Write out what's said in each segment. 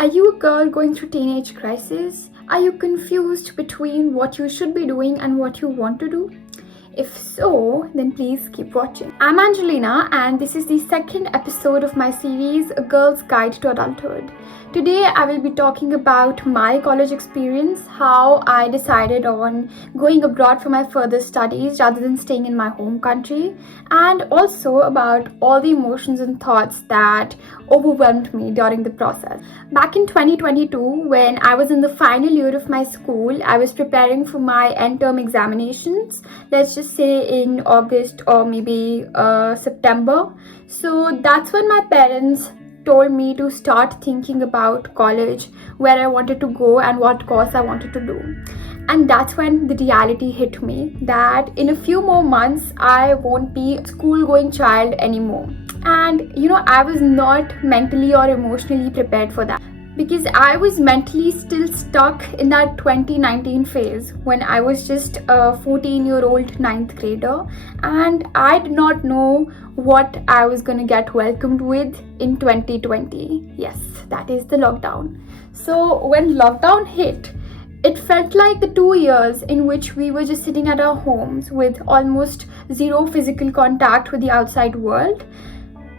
Are you a girl going through teenage crisis? Are you confused between what you should be doing and what you want to do? If so, then please keep watching. I'm Angelina and this is the second episode of my series, A Girl's Guide to Adulthood. Today I will be talking about my college experience, how I decided on going abroad for my further studies rather than staying in my home country, and also about all the emotions and thoughts that overwhelmed me during the process. Back in 2022, when I was in the final year of my school, I was preparing for my end term examinations, let's just say in August or maybe September. So that's when my parents told me to start thinking about college, where I wanted to go and what course I wanted to do. And that's when the reality hit me that in a few more months I won't be a school going child anymore. And I was not mentally or emotionally prepared for that, because I was mentally still stuck in that 2019 phase when I was just a 14-year-old ninth grader, and I did not know what I was going to get welcomed with in 2020. Yes, that is the lockdown. So when lockdown hit, it felt like the 2 years in which we were just sitting at our homes with almost zero physical contact with the outside world.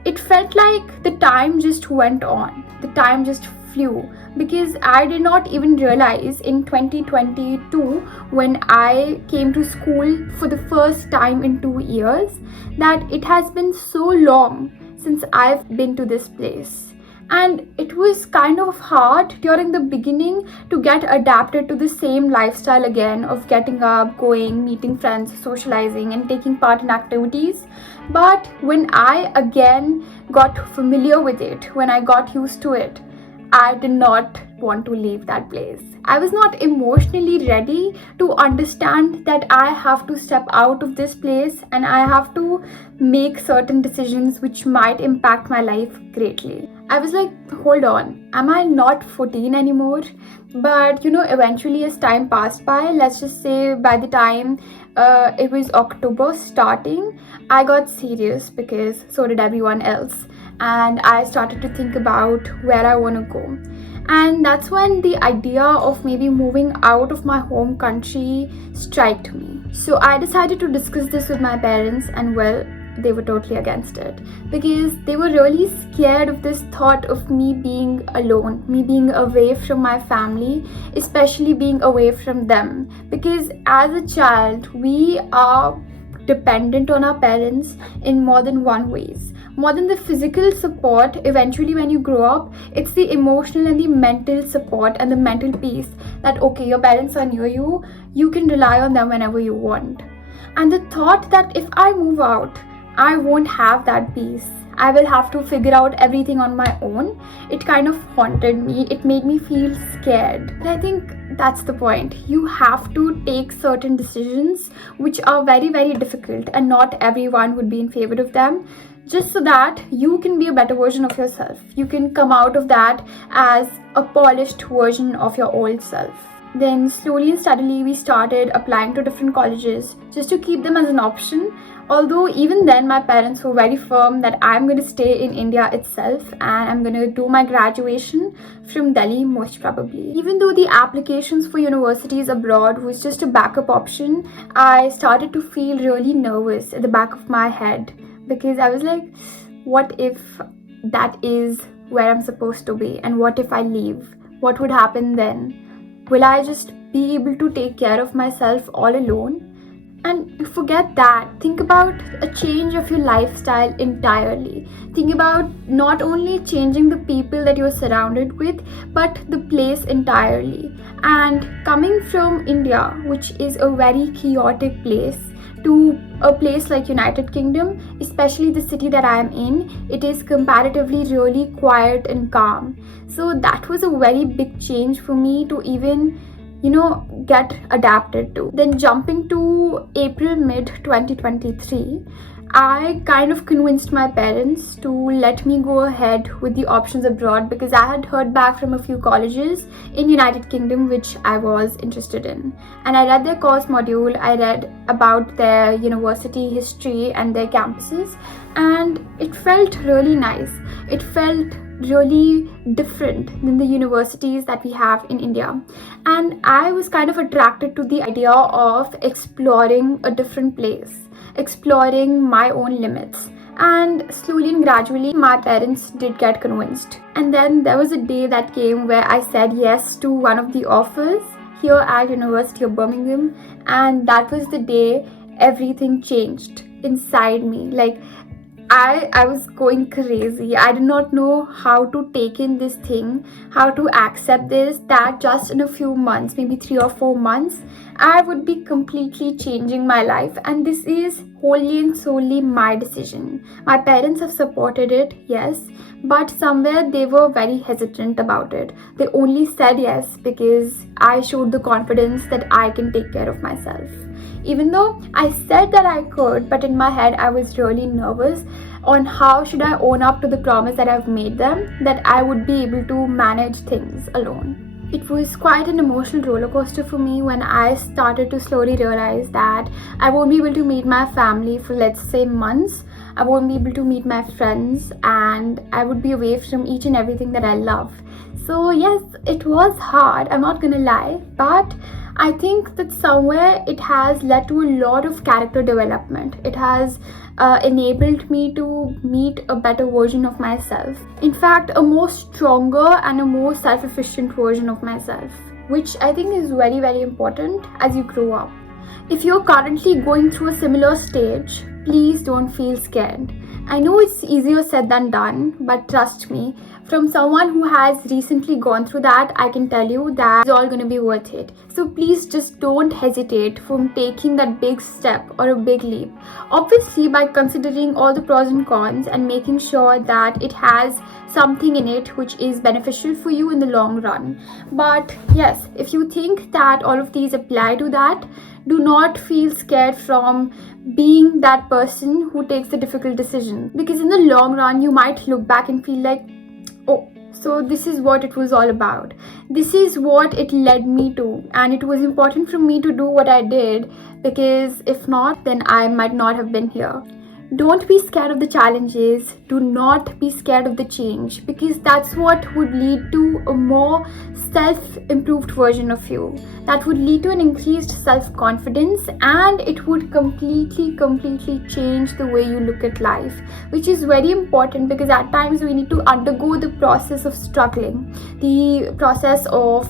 It felt like the time just went on. The time just flew, because I did not even realize in 2022, when I came to school for the first time in 2 years, that it has been so long since I've been to this place. And it was kind of hard during the beginning to get adapted to the same lifestyle again of getting up, going, meeting friends, socializing, and taking part in activities. But when I again got familiar with it, when I got used to it, I did not want to leave that place. I was not emotionally ready to understand that I have to step out of this place and I have to make certain decisions which might impact my life greatly. I was like, hold on, am I not 14 anymore? But eventually as time passed by, let's just say by the time it was October starting, I got serious, because so did everyone else. And I started to think about where I want to go. And that's when the idea of maybe moving out of my home country struck me. So I decided to discuss this with my parents, and well, they were totally against it, because they were really scared of this thought of me being alone, me being away from my family, especially being away from them. Because as a child, we are dependent on our parents in more than one ways. More than the physical support, eventually when you grow up, it's the emotional and the mental support and the mental peace that, okay, your parents are near you, you can rely on them whenever you want. And the thought that if I move out, I won't have that peace, I will have to figure out everything on my own, it kind of haunted me. It made me feel scared. And I think that's the point. You have to take certain decisions which are very, very difficult, and not everyone would be in favor of them, just so that you can be a better version of yourself. You can come out of that as a polished version of your old self. Then slowly and steadily we started applying to different colleges just to keep them as an option. Although even then my parents were very firm that I'm going to stay in India itself and I'm going to do my graduation from Delhi most probably. Even though the applications for universities abroad was just a backup option, I started to feel really nervous at the back of my head, because I was like, what if that is where I'm supposed to be, and what if I leave? What would happen then? Will I just be able to take care of myself all alone? And forget that. Think about a change of your lifestyle entirely. Think about not only changing the people that you're surrounded with, but the place entirely. And coming from India, which is a very chaotic place, to a place like United Kingdom, especially the city that I am in, it is comparatively really quiet and calm. So that was a very big change for me to even get adapted to. Then jumping to April mid 2023, I kind of convinced my parents to let me go ahead with the options abroad, because I had heard back from a few colleges in United Kingdom which I was interested in. And I read their course module, I read about their university history and their campuses, and it felt really nice. It felt really different than the universities that we have in India. And I was kind of attracted to the idea of exploring a different place, exploring my own limits. And slowly and gradually, my parents did get convinced. And then there was a day that came where I said yes to one of the offers here at University of Birmingham, and that was the day everything changed inside me. Like, I was going crazy. I did not know how to take in this thing, how to accept this, that just in a few months, maybe 3 or 4 months, I would be completely changing my life. And this is wholly and solely my decision. My parents have supported it, yes, but somewhere they were very hesitant about it. They only said yes because I showed the confidence that I can take care of myself. Even though I said that I could, but in my head I was really nervous on how should I own up to the promise that I've made them, that I would be able to manage things alone. It was quite an emotional roller coaster for me when I started to slowly realize that I won't be able to meet my family for, let's say, months. I won't be able to meet my friends, and I would be away from each and everything that I love. So yes, it was hard, I'm not gonna lie, but I think that somewhere it has led to a lot of character development. It has enabled me to meet a better version of myself. In fact, a more stronger and a more self-efficient version of myself, which I think is very, very important as you grow up. If you're currently going through a similar stage, please don't feel scared. I know it's easier said than done, but trust me, from someone who has recently gone through that, I can tell you that it's all going to be worth it. So please just don't hesitate from taking that big step or a big leap. Obviously, by considering all the pros and cons and making sure that it has something in it which is beneficial for you in the long run. But yes, if you think that all of these apply to that, do not feel scared from being that person who takes the difficult decision. Because in the long run, you might look back and feel like, oh, so this is what it was all about. This is what it led me to. And it was important for me to do what I did, because if not, then I might not have been here. Don't be scared of the challenges. Do not be scared of the change, because that's what would lead to a more self-improved version of you. That would lead to an increased self-confidence, and it would completely change the way you look at life, which is very important, because at times we need to undergo the process of struggling, the process of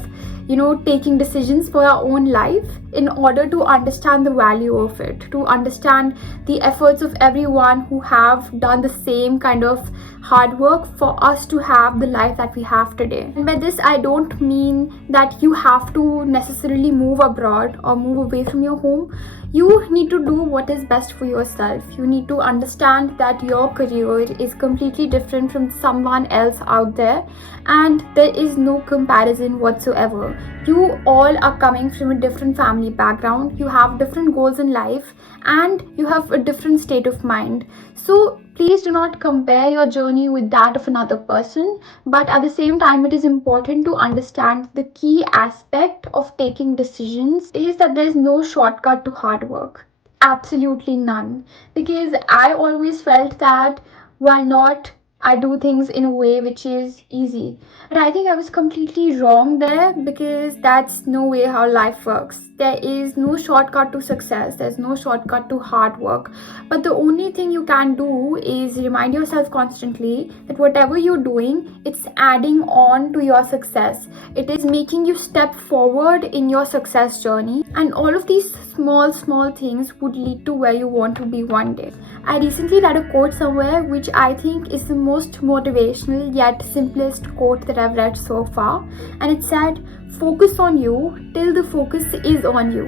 taking decisions for our own life in order to understand the value of it, to understand the efforts of everyone who have done the same kind of hard work for us to have the life that we have today. And by this, I don't mean that you have to necessarily move abroad or move away from your home. You need to do what is best for yourself. You need to understand that your career is completely different from someone else out there, and there is no comparison whatsoever. You all are coming from a different family background. You have different goals in life, and you have a different state of mind. So please do not compare your journey with that of another person. But at the same time, it is important to understand the key aspect of taking decisions is that there is no shortcut to hard work. Absolutely none. Because I always felt that why not I do things in a way which is easy. But I think I was completely wrong there, because that's no way how life works. There is no shortcut to success. There's no shortcut to hard work. But the only thing you can do is remind yourself constantly that whatever you're doing, it's adding on to your success. It is making you step forward in your success journey. And all of these small things would lead to where you want to be one day. I recently read a quote somewhere which I think is the most motivational yet simplest quote that I've read so far, and it said, "Focus on you till the focus is on you."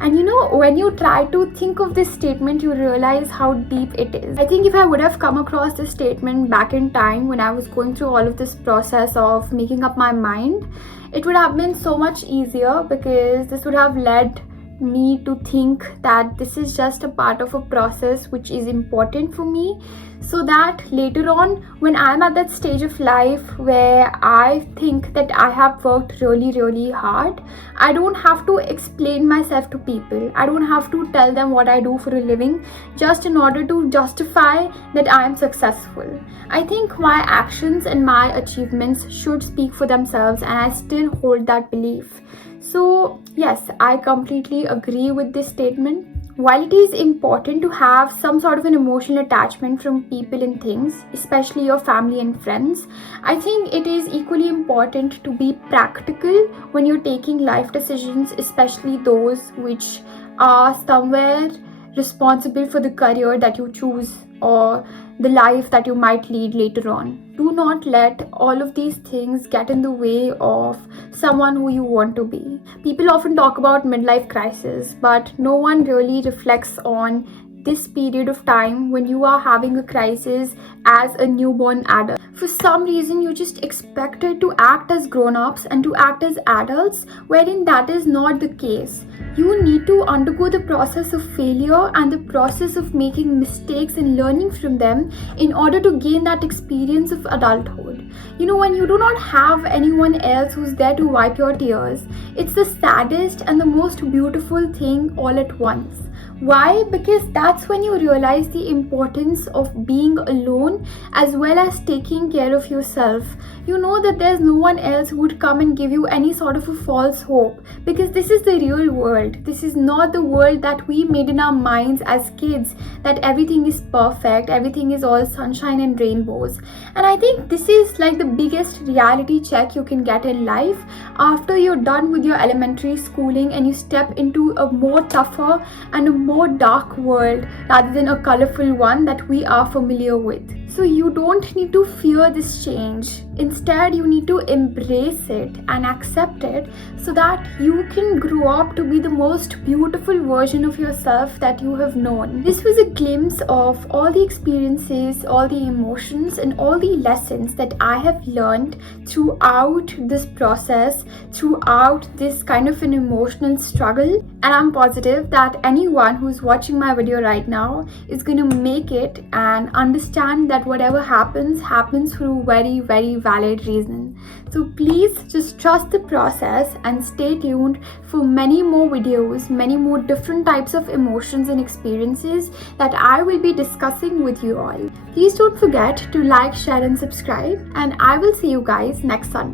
And when you try to think of this statement, you realize how deep it is. I think if I would have come across this statement back in time when I was going through all of this process of making up my mind, it would have been so much easier, because this would have led me to think that this is just a part of a process which is important for me, so that later on, when I'm at that stage of life where I think that I have worked really, really hard, I don't have to explain myself to people. I don't have to tell them what I do for a living just in order to justify that I am successful. I think my actions and my achievements should speak for themselves, and I still hold that belief. So, yes, I completely agree with this statement. While it is important to have some sort of an emotional attachment from people and things, especially your family and friends, I think it is equally important to be practical when you're taking life decisions, especially those which are somewhere responsible for the career that you choose or the life that you might lead later on. Do not let all of these things get in the way of someone who you want to be. People often talk about midlife crisis, but no one really reflects on this period of time when you are having a crisis as a newborn adult. For some reason, you just expected to act as grown-ups and to act as adults, wherein that is not the case. You need to undergo the process of failure and the process of making mistakes and learning from them in order to gain that experience of adulthood. When you do not have anyone else who's there to wipe your tears, it's the saddest and the most beautiful thing all at once. Why? Because that's when you realize the importance of being alone as well as taking care of yourself. You know that there's no one else who would come and give you any sort of a false hope, because this is the real world. This is not the world that we made in our minds as kids, that everything is perfect, everything is all sunshine and rainbows. And I think this is like the biggest reality check you can get in life after you're done with your elementary schooling and you step into a more tougher and a more dark world rather than a colorful one that we are familiar with. So you don't need to fear this change. Instead, you need to embrace it and accept it so that you can grow up to be the most beautiful version of yourself that you have known. This was a glimpse of all the experiences, all the emotions, and all the lessons that I have learned throughout this process, throughout this kind of an emotional struggle. And I'm positive that anyone who's watching my video right now is going to make it and understand that whatever happens for a very, very valid reason. So please just trust the process and stay tuned for many more videos, many more different types of emotions and experiences that I will be discussing with you all. Please don't forget to like, share and subscribe, and I will see you guys next Sunday.